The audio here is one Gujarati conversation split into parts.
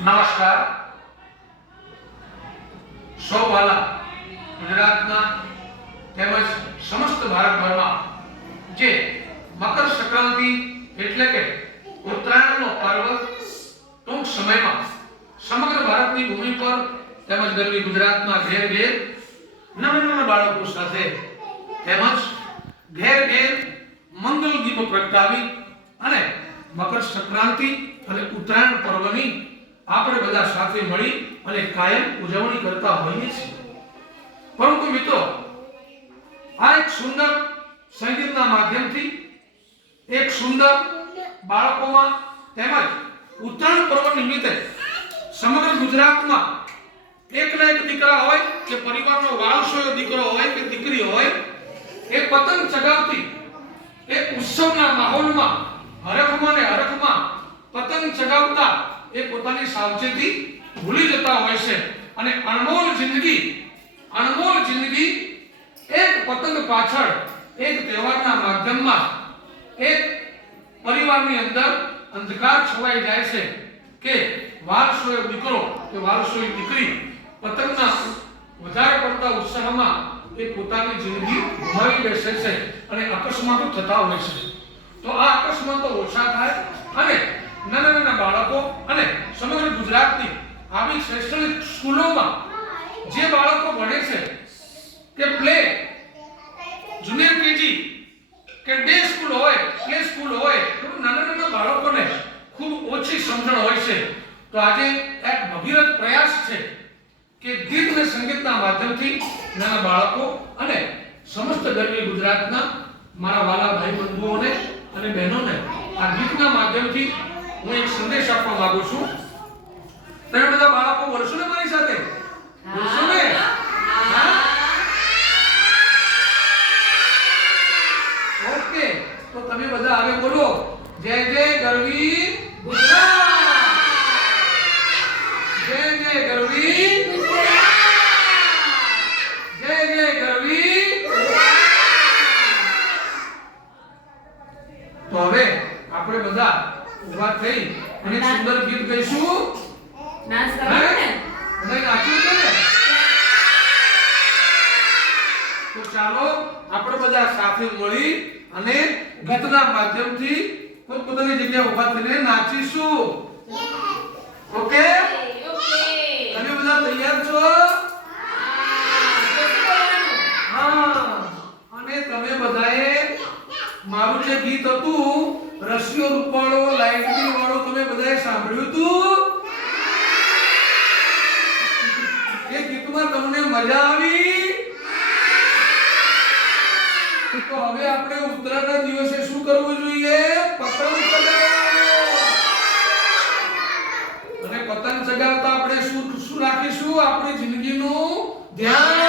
નમસ્કાર. સૌ ગુજરાતના તેમજ સમસ્ત ભારતભરમાં જે મકર સંક્રાંતિ એટલે કે ઉત્તરાયણનો પર્વ ટૂંક સમયમાં સમગ્ર ભારતની ભૂમિ પર તેમજ ગરવી ગુજરાતના ઘેર ઘેર નાના નાના બાળકો સાથે તેમજ ઘેર ઘેર મંગલ ગીતો પ્રગટાવી અને મકર સંક્રાંતિ અને ઉત્તરાયણ પર્વની આપણે બધા સાથે મળી અને કાયમ ઉજવણી કરતા હોઈએ છીએ. પરંતુ મિત્રો, આ એક સુંદર સંગીતના માધ્યમથી, એક સુંદર બાળકોમાં તેમજ ઉત્તરાયણ પર્વ નિમિત્તે સમગ્ર ગુજરાતમાં એકના એક દીકરા હોય કે પરિવારનો વારસો દીકરો હોય કે દીકરી હોય, એ પતંગ ચગાવતી, એ ઉત્સવના માહોલમાં હરખમાં ને હરખમાં પતંગ ચગાવતા એ પોતાની સાવચેતી ભૂલી જતા હોય છે. અને અણમોલ જિંદગી અણમોલ જિંદગી એક પતંગ પાછળ એક તહેવારના માધ્યમમાં એક પરિવારની અંદર અંધકાર છવાઈ જાય છે કે વારસોય દીકરો કે વારસોય દીકરી પતંગના વધારે પડતા ઉત્સાહમાં એ પોતાની જિંદગી ગુમાવી બેસે છે અને અકસ્માતો થતા હોય છે. તો આ અકસ્માતો ઓછા થાય અને નાના નાના બાળકો અને સમગ્ર ગુજરાતની આવી શૈક્ષણિક સ્કૂલોમાં જે બાળકો ભણે છે, કે પ્લે જુનિયર કેજી કે ડે સ્કૂલ હોય પ્લે સ્કૂલ હોય તો નાના નાના બાળકોને ખૂબ ઓછી સમજણ હોય છે. તો આજે એક ભગીરથ પ્રયાસ છે કે ગીત અને સંગીતના માધ્યમથી નાના બાળકો અને સમસ્ત ગરવી ગુજરાતના મારા વાલા ભાઈ બંધુઓને અને બહેનોને આ ગીતના માધ્યમથી હું એક સંદેશ આપવા માંગુ છું. તમે બધા બાળકો બોલશો ને મારી સાથે બોલશો ને હા? ઓકે તો તમે બધા હવે બોલો જય જય ગરવી ગુજરાત જય જય ગરવી જય જય ગરવી તો હવે આપણે બધા ઊભા થઈ અને એક સુંદર ગીત ગાઈશું નાચ હે? કરવાનો ને બધાએ નાચ્યું છે ને તો ચાલો આપણે બધા સાથે મળી અને ગીતના માધ્યમથી પોતપોતાની જગ્યાએ ઊભા થઈને નાચીશું. ઓકે? તમે બધા તૈયાર છો? હા. અને તમે બધાએ મારું જે ગીત હતું રશિયો રૂપાળો લાઇટનિંગ વાળો, તમે બધાએ સાંભળ્યું હતું? એ ગીતમાં તમને મજા આવી? તો હવે આપણે ઉત્તરાયણના દિવસે શું કરવું જોઈએ? પતંગ ચગાવવાનો. અને પતંગ ચગાવતા આપણે શું શું રાખીશું? આપણી જિંદગીનું ધ્યાન.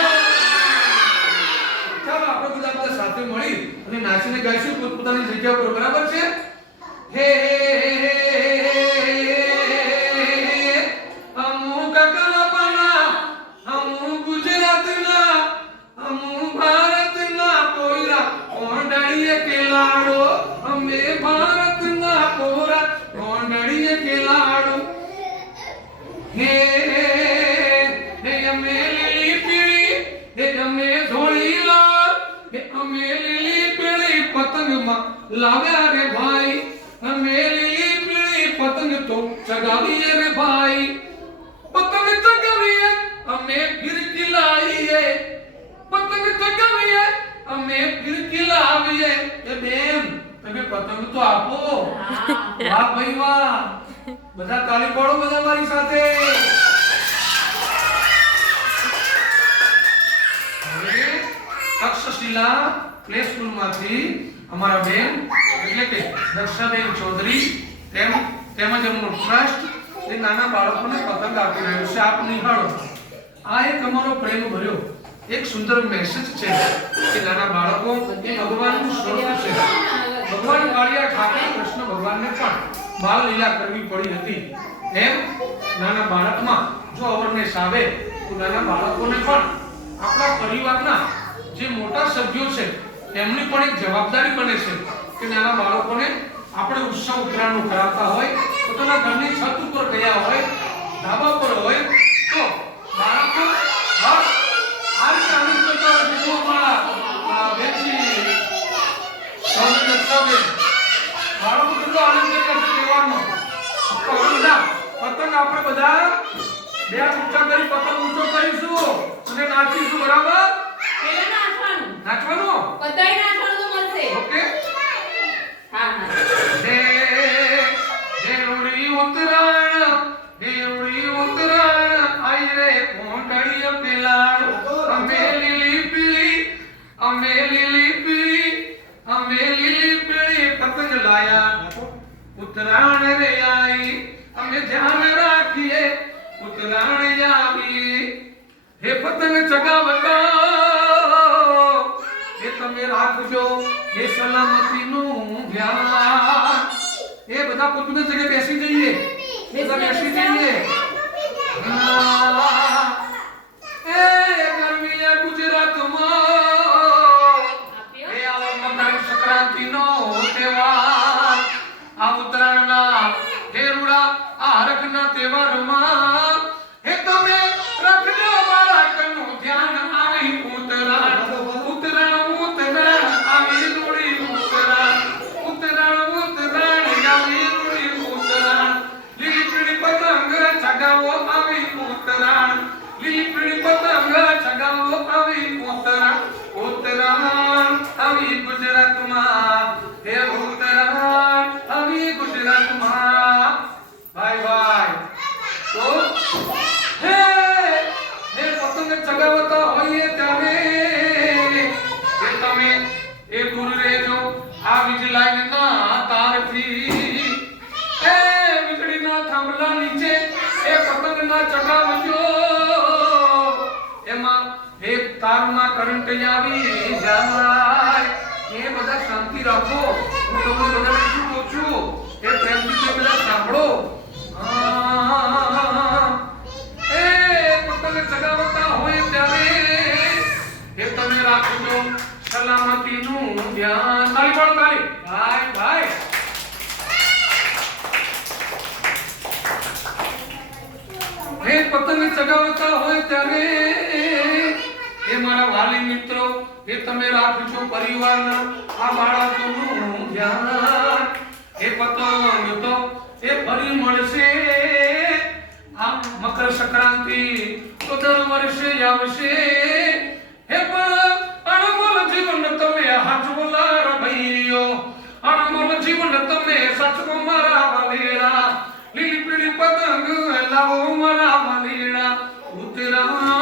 ચાલો, આપણે બધા સાથે મળી અને નાચીને ગાઈશું પોતપોતાની જગ્યા પર બરાબર છે? હે લાવ્યા રે ભાઈ અમે લીલી પીળી પતંગ તો ચગાવીએ રે ભાઈ. પતંગ ચગાવીએ અમે ફિરકી લાવીએ. પતંગ ચગાવીએ અમે ફિરકી લાવીએ. એ બેન તમે પતંગ તો આપો. વાહ ભાઈ વાહ. બધા તાળી પાડો બધા મારી સાથે. તક્ષશિલા પ્લે સ્કૂલમાંથી અમારા બેન, એટલે કે દક્ષાબેન ચૌધરી, તેમ, તેમજ એમનું ટ્રસ્ટ, એ નાના બાળકોને પતંગ આપી રહ્યું છે. આપ નિહાળો. આ એક અમારો પ્રેમ ભર્યો. એક સુંદર મેસેજ છે કે નાના બાળકો, એ ભગવાનનું સ્વરૂપ છે. ભગવાન કાળિયા ઠાકર કૃષ્ણ ભગવાનને પણ બાળ લીલા કરવી પડી હતી. એમ નાના બાળકમાં જો અવરનેસ આવે, તો નાના બાળકોને પણ આપણા પરિવારના જે મોટા સભ્યો છે, તેમની પણ એક જવાબદારી બને છે કે નાના બાળકોને આપણે ઉત્સવ ઉત્તરાયણનું કરાવતા હોય, પોતાના ઘરની છત ઉપર ગયા હોય, ધાબા પર હોય, તો બાળકો હર્ષ કરતા હોય ગુવામાળા વેચી સૌને સવે બાળકો કેટલો આનંદ કરતા પતંગ આપણે બધા બે ઊંચા કરી, પતંગ ઊંચો કરીશું અને નાચીશું, બરાબર? નાચવાનું? બધાય નાચવાનું તો મળશે. ઓકે. હા હા. દે દેવડી ઉતરાણ દેવડી ઉતરાણ આઈ રે કોંડળી પેલાણ. અમે લીલી પીળી અમે લીલી પીળી અમે લીલી પીળી પતંગ લાયા. ઉતરાણ રે આઈ અમે ધ્યાન રાખીએ. ઉતરાણ આવી હે પતંગ ચગાવતા એ તમે રાખજો એ સલામતીનું ધ્યાન એ બધા પોતાની જગ્યાએ બેસી જઈએ. બધા બેસી જઈએ. એ ગરમીએ ગુજરાતમાં એ આવો મકર સંક્રાંતિનો તહેવાર. આ ઉત્તરાયણના હેરુડા આ હરખના તહેવારમાં પતંગ એમાં એક તારમાં કરંટ આવી જાય એ બધા શાંતિ રાખો. હું તમને બધાને એ તમે રાખજો પરિવારના આ બાળકનું ધ્યાન એ પતંગ તો એ ફરી મળશે. આ મકર સંક્રાંતિ તો દર વર્ષે આવશે. હે પણ અણમોલ જીવન તમે હાચવલાર ભાઈઓ. અણમોલ જીવન તમે સાચવો મારા વાલેરા. લીલી પીળી પતંગ લાવો મારા વાલેરા. ઉતરાણ